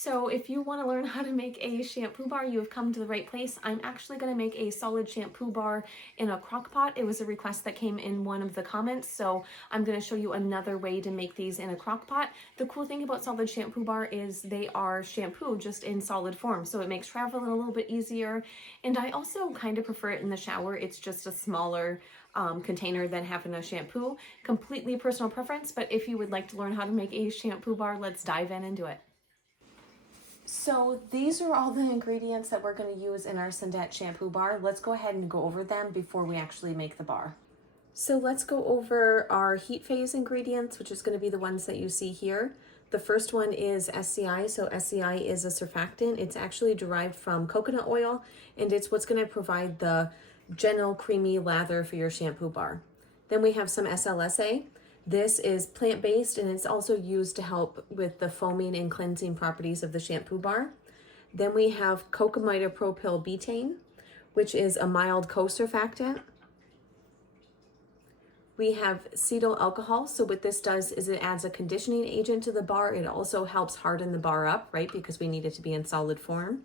So if you want to learn how to make a shampoo bar, you have come to the right place. I'm actually going to make a solid shampoo bar in a crock pot. It was a request that came in one of the comments, so I'm going to show you another way to make these in a crock pot. The cool thing about solid shampoo bar is they are shampoo just in solid form, so it makes traveling a little bit easier. And I also kind of prefer it in the shower. It's just a smaller container than having a shampoo. Completely personal preference, but if you would like to learn how to make a shampoo bar, let's dive in and do it. So these are all the ingredients that we're going to use in our Sandette shampoo bar. Let's go ahead and go over them before we actually make the bar. So let's go over our heat phase ingredients, which is going to be the ones that you see here. The first one is SCI. So SCI is a surfactant. It's actually derived from coconut oil, and it's what's going to provide the gentle creamy lather for your shampoo bar. Then we have some SLSA. This is plant-based, and it's also used to help with the foaming and cleansing properties of the shampoo bar. Then we have Cocamidopropyl Betaine, which is a mild co-surfactant. We have cetyl alcohol. So what this does is it adds a conditioning agent to the bar. It also helps harden the bar up, right? Because we need it to be in solid form.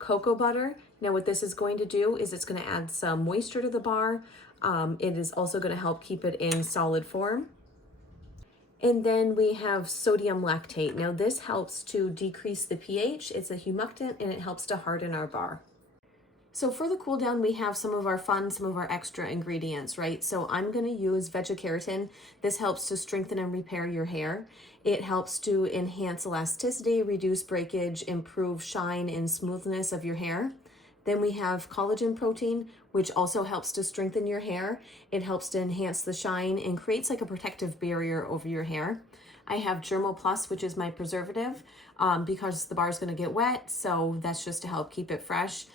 Cocoa butter. Now what this is going to do is it's going to add some moisture to the bar. It is also going to help keep it in solid form. And then we have sodium lactate. Now this helps to decrease the pH. It's a humectant and it helps to harden our bar. So for the cool down, we have some of our extra ingredients, right? So I'm going to use veggie-keratin. This helps to strengthen and repair your hair. It helps to enhance elasticity, reduce breakage, improve shine and smoothness of your hair. Then we have collagen protein, which also helps to strengthen your hair. It helps to enhance the shine and creates like a protective barrier over your hair. I have Germo Plus, which is my preservative, because the bar is going to get wet. So that's just to help keep it fresh.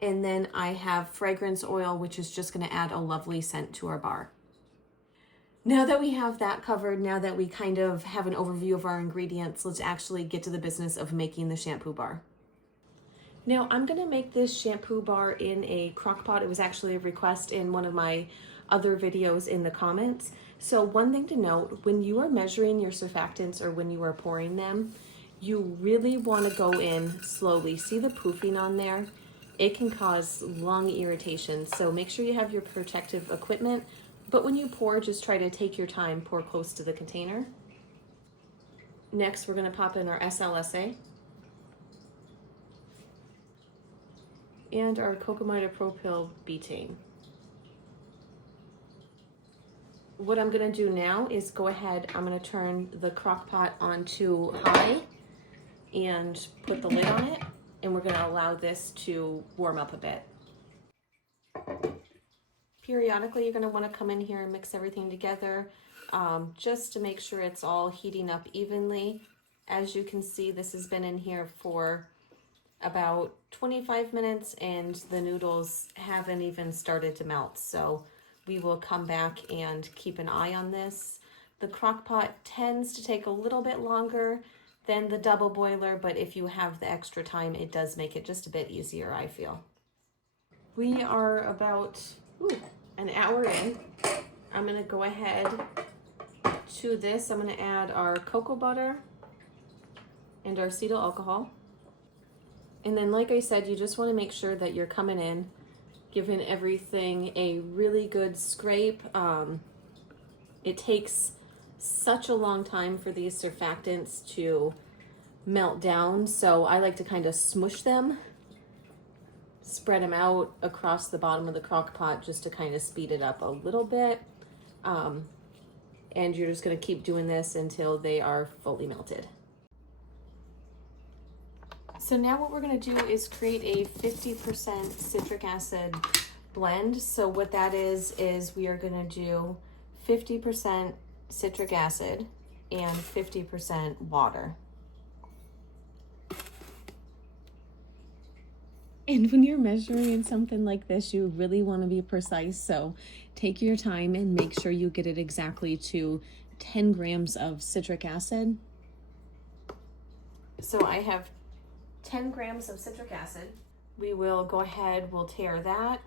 And then I have fragrance oil, which is just going to add a lovely scent to our bar. Now that we have that covered, now that we kind of have an overview of our ingredients, let's actually get to the business of making the shampoo bar. Now I'm going to make this shampoo bar in a crock pot. It was actually a request in one of my other videos in the comments. So one thing to note, when you are measuring your surfactants or when you are pouring them, you really want to go in slowly. See the poofing on there? It can cause lung irritation. So make sure you have your protective equipment, but when you pour, just try to take your time, pour close to the container. Next, we're going to pop in our SLSA. And our Cocamidopropyl Betaine. What I'm going to do now is go ahead, I'm going to turn the crock pot onto high and put the lid on it, and we're going to allow this to warm up a bit. Periodically, you're going to want to come in here and mix everything together just to make sure it's all heating up evenly. As you can see, this has been in here for about 25 minutes and the noodles haven't even started to melt. So we will come back and keep an eye on this. The crock pot tends to take a little bit longer than the double boiler, but if you have the extra time, it does make it just a bit easier, I feel. We are about an hour in. I'm gonna go ahead to this. I'm gonna add our cocoa butter and our cetyl alcohol. And then, like I said, you just want to make sure that you're coming in, giving everything a really good scrape. It takes such a long time for these surfactants to melt down, so I like to kind of smush them, spread them out across the bottom of the crock pot just to kind of speed it up a little bit. And you're just going to keep doing this until they are fully melted. So now what we're going to do is create a 50% citric acid blend. So what that is we are going to do 50% citric acid and 50% water. And when you're measuring something like this, you really want to be precise. So take your time and make sure you get it exactly to 10 grams of citric acid. So I have 10 grams of citric acid. We will go ahead, we'll tare that.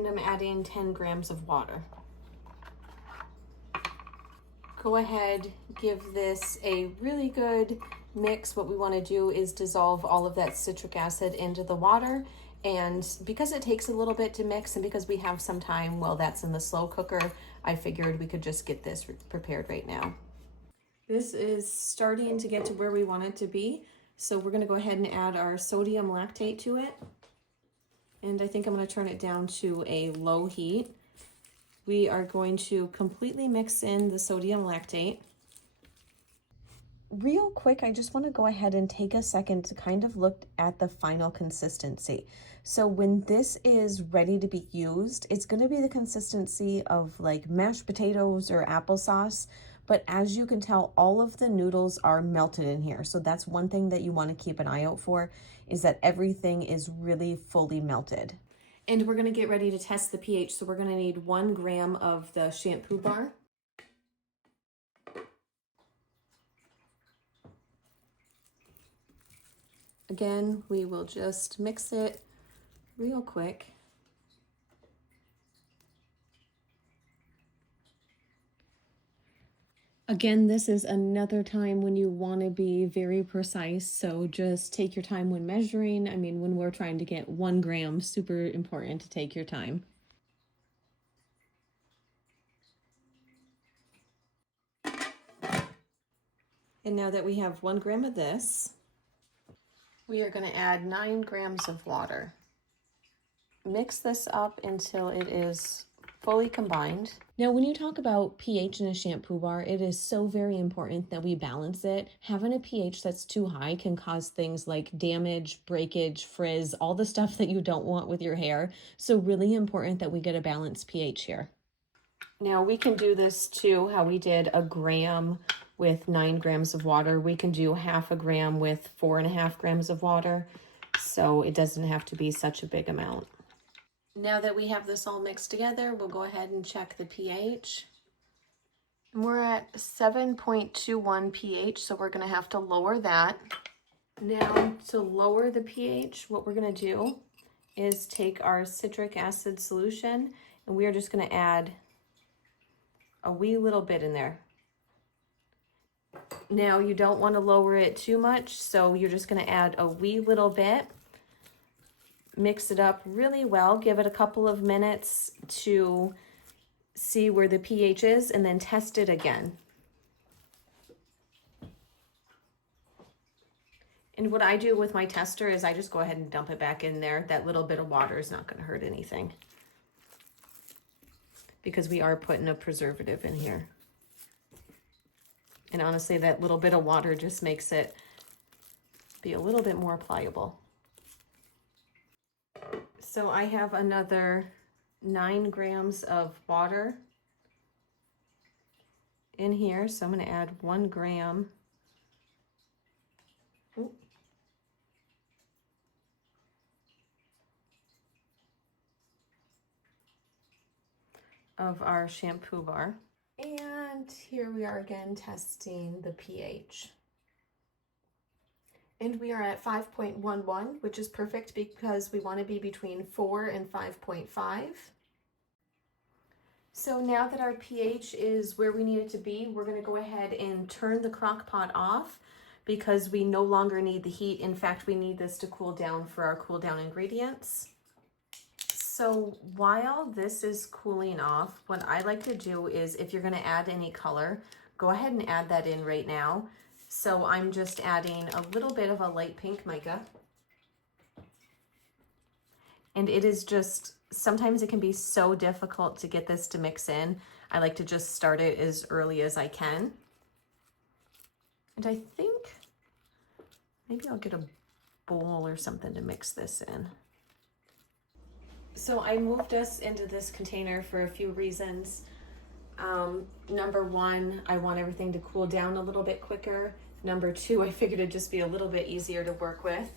And I'm adding 10 grams of water. Go ahead, give this a really good mix. What we want to do is dissolve all of that citric acid into the water. And because it takes a little bit to mix and because we have some time while that's in the slow cooker, I figured we could just get this prepared right now. This is starting to get to where we want it to be. So we're going to go ahead and add our sodium lactate to it. And I think I'm going to turn it down to a low heat. We are going to completely mix in the sodium lactate. Real quick, I just want to go ahead and take a second to kind of look at the final consistency. So when this is ready to be used, it's going to be the consistency of like mashed potatoes or applesauce. But as you can tell, all of the noodles are melted in here. So that's one thing that you want to keep an eye out for, is that everything is really fully melted. And we're going to get ready to test the pH. So we're going to need 1 gram of the shampoo bar. Again, we will just mix it real quick. Again, this is another time when you want to be very precise, so just take your time when measuring. I mean, when we're trying to get 1 gram, super important to take your time. And now that we have 1 gram of this, we are going to add 9 grams of water. Mix this up until it is fully combined. Now, when you talk about pH in a shampoo bar, it is so very important that we balance it. Having a pH that's too high can cause things like damage, breakage, frizz, all the stuff that you don't want with your hair. So really important that we get a balanced pH here. Now we can do this too, how we did 1 gram with 9 grams of water. We can do 1/2 gram with 4.5 grams of water. So it doesn't have to be such a big amount. Now that we have this all mixed together, we'll go ahead and check the pH. We're at 7.21 pH, so we're going to have to lower that. Now, to lower the pH, what we're going to do is take our citric acid solution, and we are just going to add a wee little bit in there. Now, you don't want to lower it too much, so you're just going to add a wee little bit. Mix it up really well, give it a couple of minutes to see where the pH is, and then test it again. And what I do with my tester is I just go ahead and dump it back in there. That little bit of water is not going to hurt anything, because we are putting a preservative in here. And honestly, that little bit of water just makes it be a little bit more pliable. So I have another 9 grams of water in here. So I'm going to add 1 gram. Of our shampoo bar. And here we are again testing the pH. And we are at 5.11, which is perfect because we want to be between 4 and 5.5. So now that our pH is where we need it to be, we're going to go ahead and turn the crock pot off because we no longer need the heat. In fact, we need this to cool down for our cool down ingredients. So while this is cooling off, what I like to do is, if you're going to add any color, go ahead and add that in right now. So I'm just adding a little bit of a light pink mica. And it is just, sometimes it can be so difficult to get this to mix in. I like to just start it as early as I can. And I think maybe I'll get a bowl or something to mix this in. So I moved us into this container for a few reasons. Number 1, I want everything to cool down a little bit quicker. Number 2, I figured it'd just be a little bit easier to work with.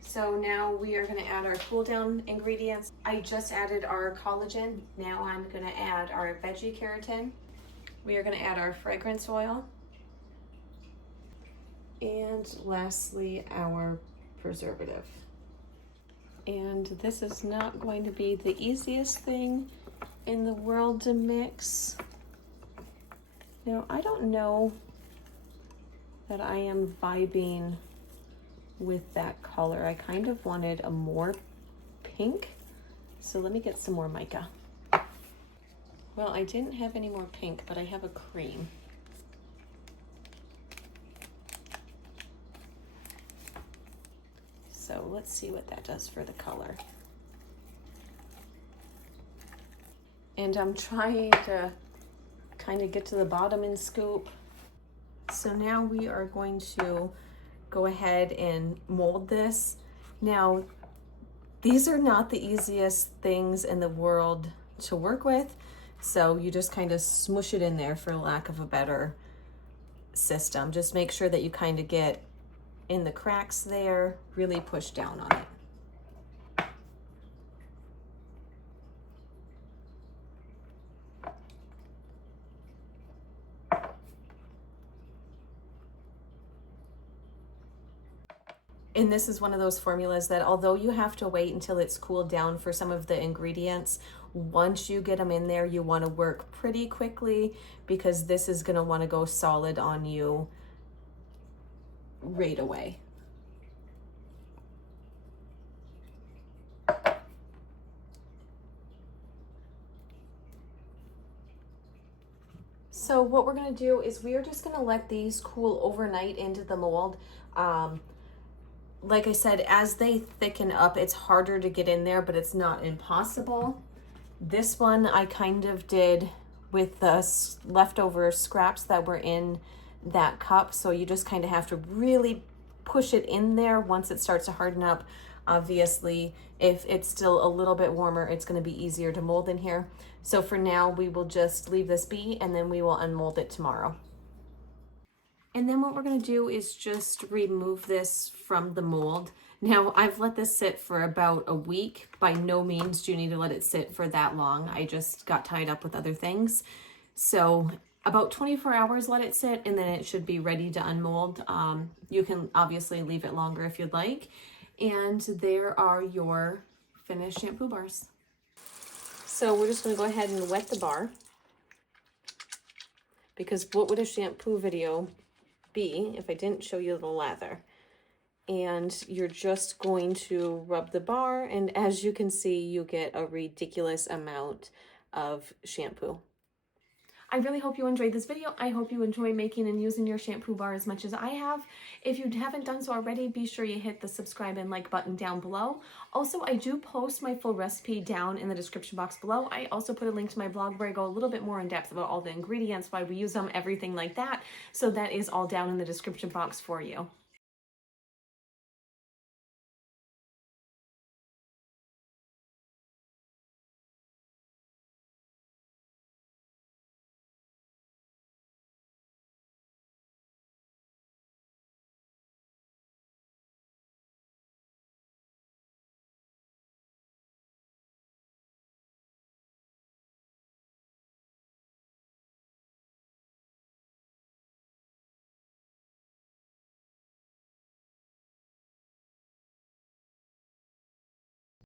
So now we are going to add our cool down ingredients. I just added our collagen. Now I'm going to add our veggie keratin. We are going to add our fragrance oil. And lastly, our preservative. And this is not going to be the easiest thing in the world to mix. Now, I don't know that I am vibing with that color. I kind of wanted a more pink. So let me get some more mica. Well, I didn't have any more pink, but I have a cream. So let's see what that does for the color. And I'm trying to kind of get to the bottom and scoop. So now we are going to go ahead and mold this. Now, these are not the easiest things in the world to work with. So you just kind of smush it in there, for lack of a better system. Just make sure that you kind of get in the cracks there, really push down on it. And this is one of those formulas that, although you have to wait until it's cooled down for some of the ingredients, once you get them in there, you want to work pretty quickly, because this is going to want to go solid on you right away. So what we're going to do is we are just going to let these cool overnight into the mold. Like I said, as they thicken up, it's harder to get in there, but it's not impossible. This one I kind of did with the leftover scraps that were in that cup. So you just kind of have to really push it in there once it starts to harden up. Obviously, if it's still a little bit warmer, it's going to be easier to mold in here. So for now, we will just leave this be, and then we will unmold it tomorrow. And then what we're going to do is just remove this from the mold. Now, I've let this sit for about a week. By no means do you need to let it sit for that long. I just got tied up with other things. So about 24 hours, let it sit, and then it should be ready to unmold. You can obviously leave it longer if you'd like. And there are your finished shampoo bars. So we're just going to go ahead and wet the bar, because what would a shampoo video be if I didn't show you the lather? And you're just going to rub the bar, and as you can see, you get a ridiculous amount of shampoo. I really hope you enjoyed this video. I hope you enjoy making and using your shampoo bar as much as I have. If you haven't done so already, be sure you hit the subscribe and like button down below. Also, I do post my full recipe down in the description box below. I also put a link to my blog where I go a little bit more in depth about all the ingredients, why we use them, everything like that. So that is all down in the description box for you.